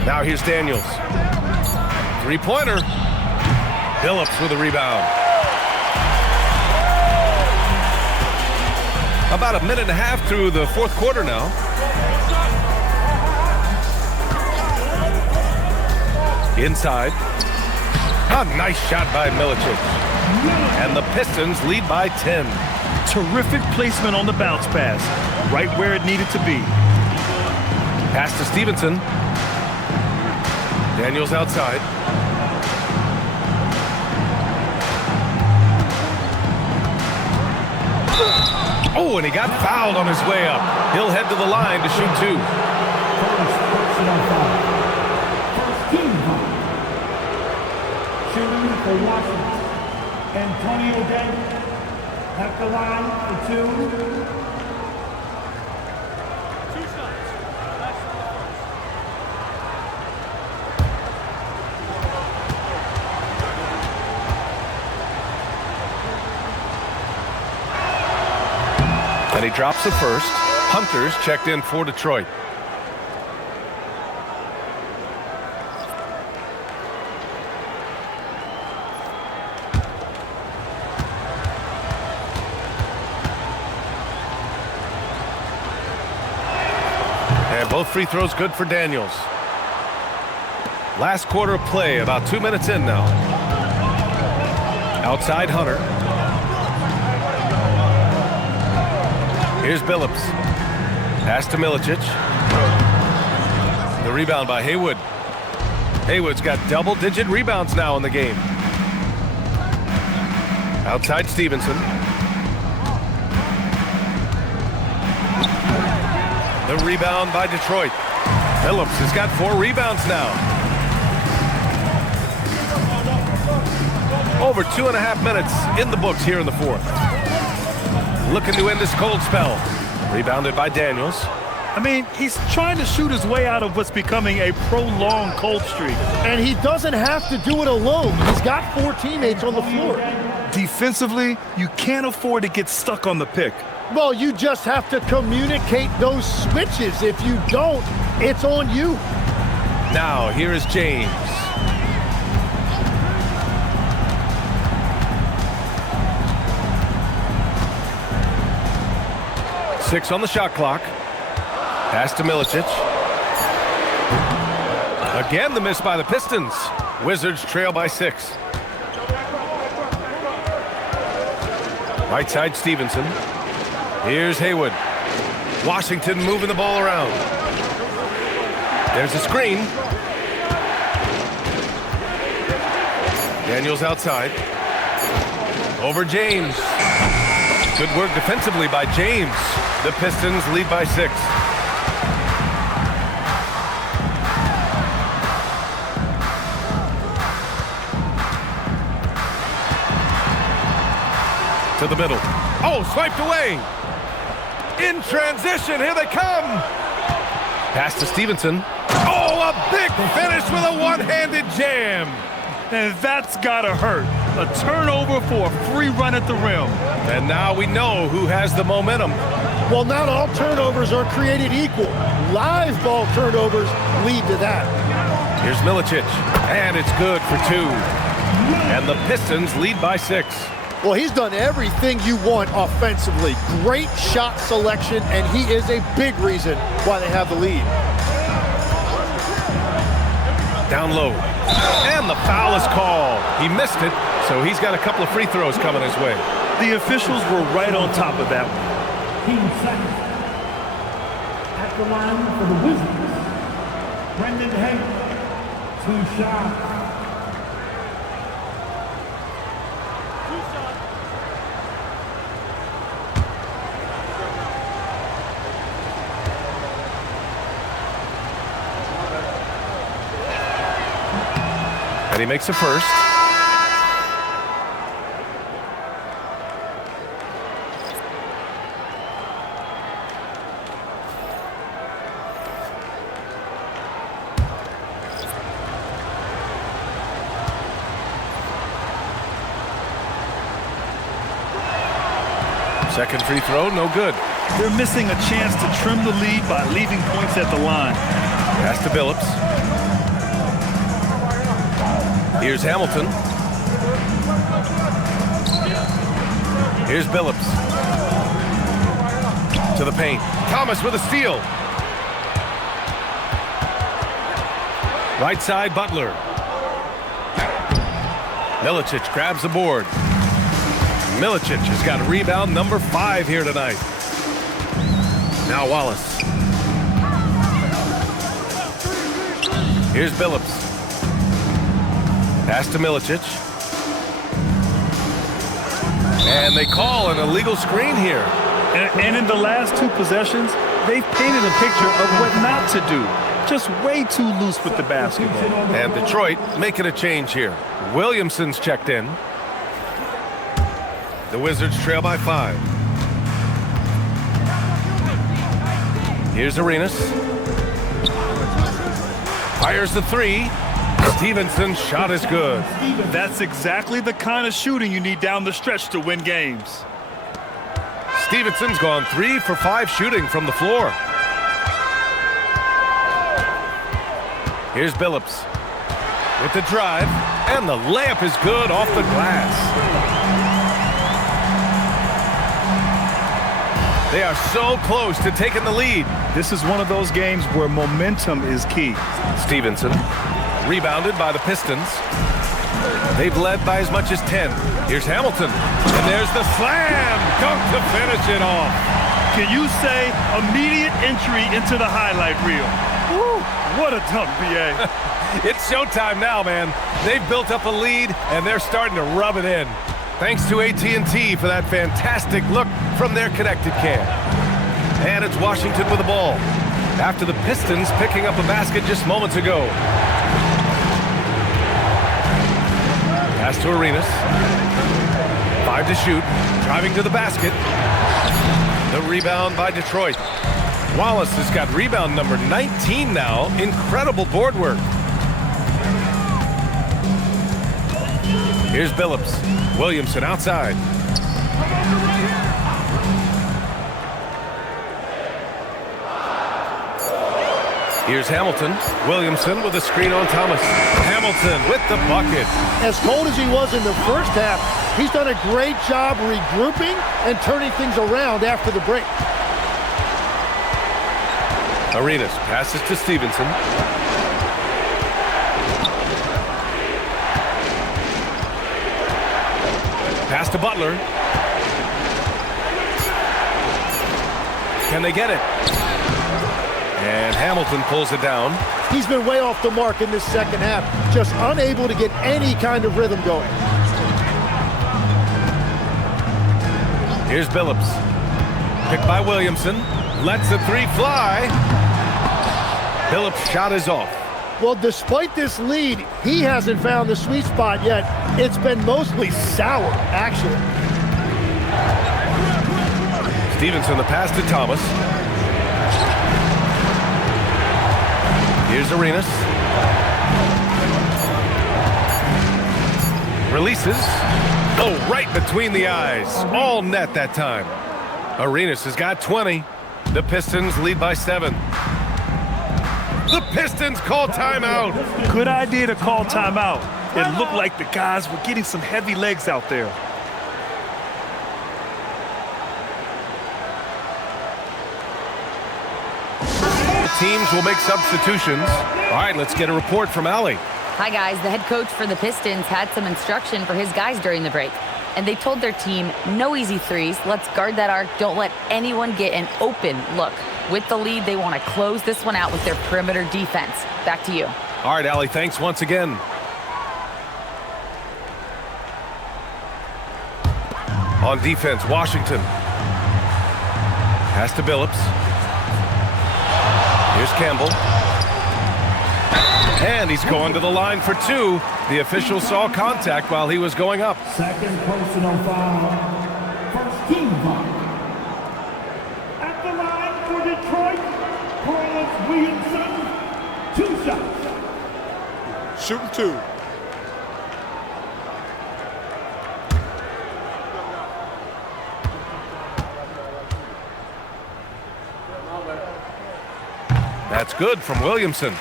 Now here's Daniels. Three-pointer. Billups with a rebound. About a minute and a half through the fourth quarter now. Inside. A nice shot by Milicic. And the Pistons lead by 10. Terrific placement on the bounce pass. Right where it needed to be. Pass to Stevenson. Daniels outside. Oh, and he got fouled on his way up. He'll head to the line to shoot 2. Shooting for Washington. Antonio Davis at the line for 2. And he drops the first. Hunter's checked in for Detroit. And both free throws good for Daniels. Last quarter of play, about 2 minutes in now. Outside Hunter. Here's Billups. Pass to Milicic. The rebound by Haywood. Haywood's got double-digit rebounds now in the game. Outside Stevenson. The rebound by Detroit. Billups has got 4 rebounds now. Over 2.5 minutes in the books here in the fourth. Looking to end this cold spell. Rebounded by Daniels. I mean, he's trying to shoot his way out of what's becoming a prolonged cold streak. And he doesn't have to do it alone. He's got 4 teammates on the floor. Defensively, you can't afford to get stuck on the pick. Well, you just have to communicate those switches. If you don't, it's on you. Now, here is James. Six on the shot clock. Pass to Milicic. Again, the miss by the Pistons. Wizards trail by 6. Right side Stevenson. Here's Haywood. Washington moving the ball around. There's a screen. Daniels outside. Over James. Good work defensively by James. The Pistons lead by 6. To the middle. Oh, swiped away. In transition, here they come. Pass to Stevenson. Oh, a big finish with a one-handed jam. And that's gotta hurt. A turnover for a free run at the rim. And now we know who has the momentum. Well, not all turnovers are created equal. Live ball turnovers lead to that. Here's Milicic, and it's good for 2. And the Pistons lead by 6. Well, he's done everything you want offensively. Great shot selection, and he is a big reason why they have the lead. Down low. And the foul is called. He missed it, so he's got a couple of free throws coming his way. The officials were right on top of that one. G160. At the line for the Wizards, Brendan Hayes. 2 shots. And he makes a first. Second free throw, no good. They're missing a chance to trim the lead by leaving points at the line. Pass to Billups. Here's Hamilton. Here's Billups. To the paint. Thomas with a steal. Right side, Butler. Milicic grabs the board. Milicic has got rebound number 5 here tonight. Now Wallace. Here's Billups. Pass to Milicic. And they call an illegal screen here. And in the last 2 possessions, they've painted a picture of what not to do. Just way too loose with the basketball. And Detroit making a change here. Williamson's checked in. The Wizards trail by 5. Here's Arenas. Fires the 3. Stevenson's shot is good. That's exactly the kind of shooting you need down the stretch to win games. Stevenson's gone 3 for 5 shooting from the floor. Here's Billups with the drive, and the layup is good off the glass. They are so close to taking the lead. This is one of those games where momentum is key. Stevenson, rebounded by the Pistons. They've led by as much as 10. Here's Hamilton, and there's the slam dunk to finish it off. Can you say immediate entry into the highlight reel? Woo, what a dunk, B.A. It's showtime now, man. They've built up a lead, and they're starting to rub it in. Thanks to AT&T for that fantastic look from their connected cam. And it's Washington with the ball, after the Pistons picking up a basket just moments ago. Pass to Arenas. 5 to shoot. Driving to the basket. The rebound by Detroit. Wallace has got rebound number 19 now. Incredible board work. Here's Billups. Williamson outside. Here's Hamilton. Williamson with a screen on Thomas. Hamilton with the bucket. As cold as he was in the first half, he's done a great job regrouping and turning things around after the break. Arenas passes to Stevenson. Pass to Butler. Can they get it? And Hamilton pulls it down. He's been way off the mark in this second half, just unable to get any kind of rhythm going. Here's Billups. Picked by Williamson. Lets the three fly. Billups' shot is off. Well, despite this lead, he hasn't found the sweet spot yet. It's been mostly sour, actually. Stevenson, the pass to Thomas. Here's Arenas. Releases. Oh, right between the eyes. All net that time. Arenas has got 20. The Pistons lead by 7. The Pistons call timeout. Good idea to call timeout. It looked like the guys were getting some heavy legs out there. Teams will make substitutions. All right, let's get a report from Allie. Hi, guys. The head coach for the Pistons had some instruction for his guys during the break. And they told their team, no easy threes. Let's guard that arc. Don't let anyone get an open look. With the lead, they want to close this one out with their perimeter defense. Back to you. All right, Allie, thanks once again. On defense, Washington. Pass to Billups. Here's Campbell. And he's going to the line for 2. The official saw contact while he was going up. Second personal foul. First team foul. At the line for Detroit, Williamson, 2 shots. Shooting 2. That's good from Williamson.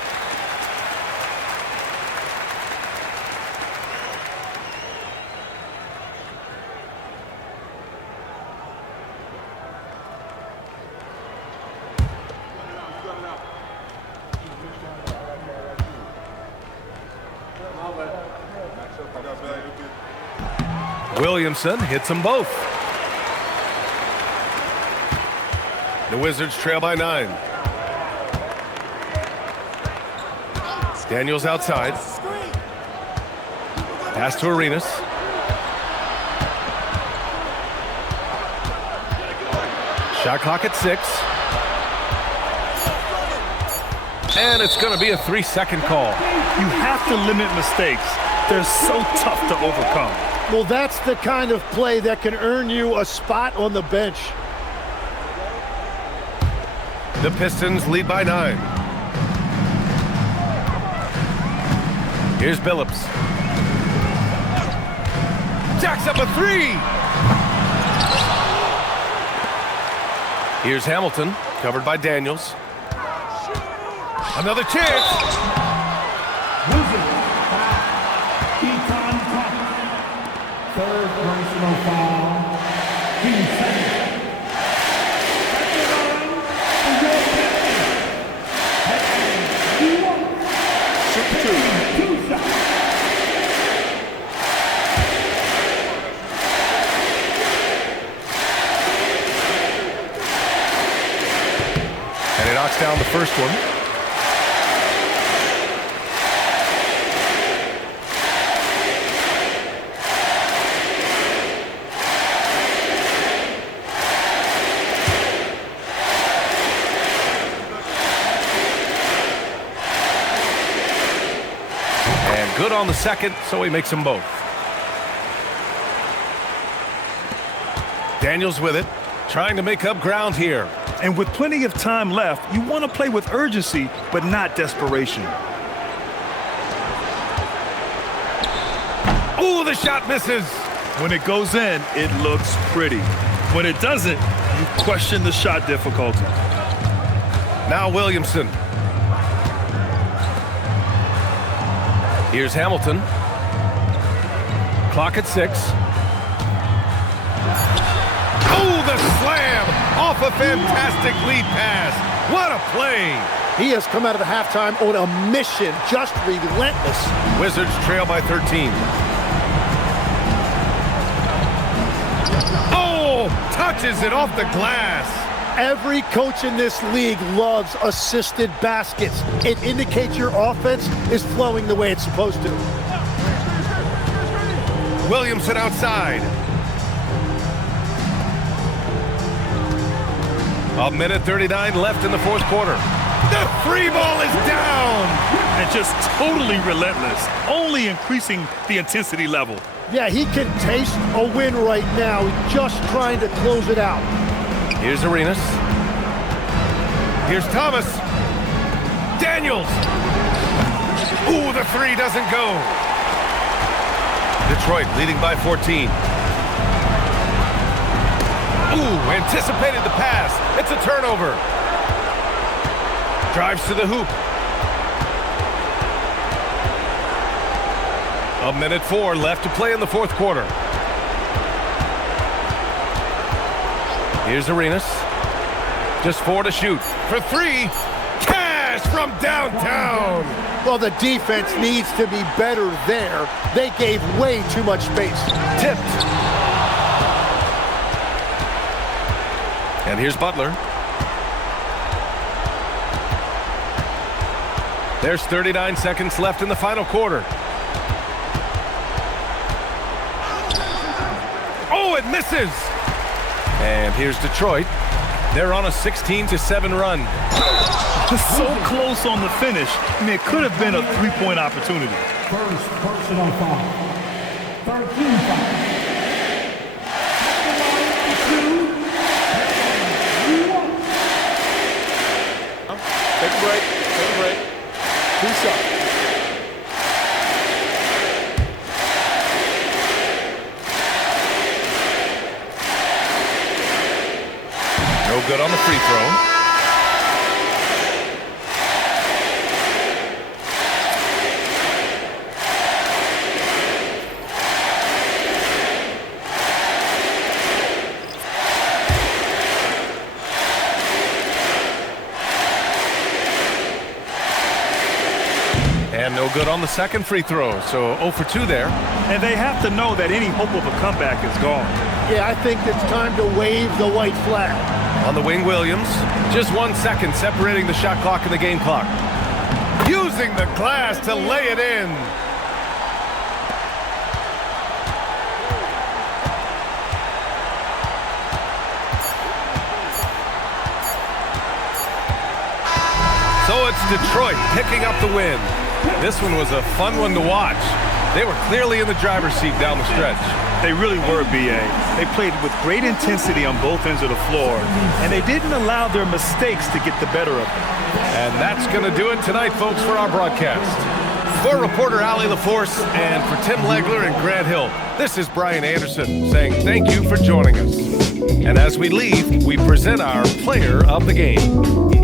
Williamson hits them both. The Wizards trail by 9. Daniels outside. Pass to Arenas. Shot clock at 6. And it's going to be a 3-second call. You have to limit mistakes. They're so tough to overcome. Well, that's the kind of play that can earn you a spot on the bench. The Pistons lead by 9. Here's Billups. Jacks up a 3. Here's Hamilton, covered by Daniels. Another chance. Third personal foul. Team second. Shooting 2. 2 shots. And he knocks down the first one. Good on the second, so he makes them both. Daniels with it, trying to make up ground here. And with plenty of time left, you want to play with urgency, but not desperation. Ooh, the shot misses. When it goes in, it looks pretty. When it doesn't, you question the shot difficulty. Now Williamson. Here's Hamilton. Clock at 6. Oh, the slam! Off a fantastic lead pass. What a play! He has come out of the halftime on a mission, just relentless. Wizards trail by 13. Oh, touches it off the glass. Every coach in this league loves assisted baskets. It indicates your offense is flowing the way it's supposed to. Williamson outside. A minute 39 left in the fourth quarter. The free ball is down. And just totally relentless, only increasing the intensity level. Yeah, he can taste a win right now. He's just trying to close it out. Here's Arenas. Here's Thomas. Daniels. Ooh, the three doesn't go. Detroit leading by 14. Ooh, anticipated the pass. It's a turnover. Drives to the hoop. A minute 4 left to play in the fourth quarter. Here's Arenas. Just 4 to shoot. For 3. Cash from downtown. Well, the defense needs to be better there. They gave way too much space. Tipped. And here's Butler. There's 39 seconds left in the final quarter. Oh, it misses. And here's Detroit. They're on a 16-7 run. So close on the finish. I mean, it could have been a three-point opportunity. First personal foul. 13 foul. Take a break. Take a break. 2 shots. No good on the free throw. And no good on the second free throw, so 0 for 2 there. And they have to know that any hope of a comeback is gone. Yeah, I think it's time to wave the white flag. On the wing, Williams. Just 1 second separating the shot clock and the game clock. Using the glass to lay it in. So it's Detroit picking up the win. This one was a fun one to watch. They were clearly in the driver's seat down the stretch. They really were, B.A. They played with great intensity on both ends of the floor, and they didn't allow their mistakes to get the better of them. And that's going to do it tonight, folks, for our broadcast. For reporter Allie LaForce and for Tim Legler and Grant Hill, this is Brian Anderson saying thank you for joining us. And as we leave, we present our player of the game.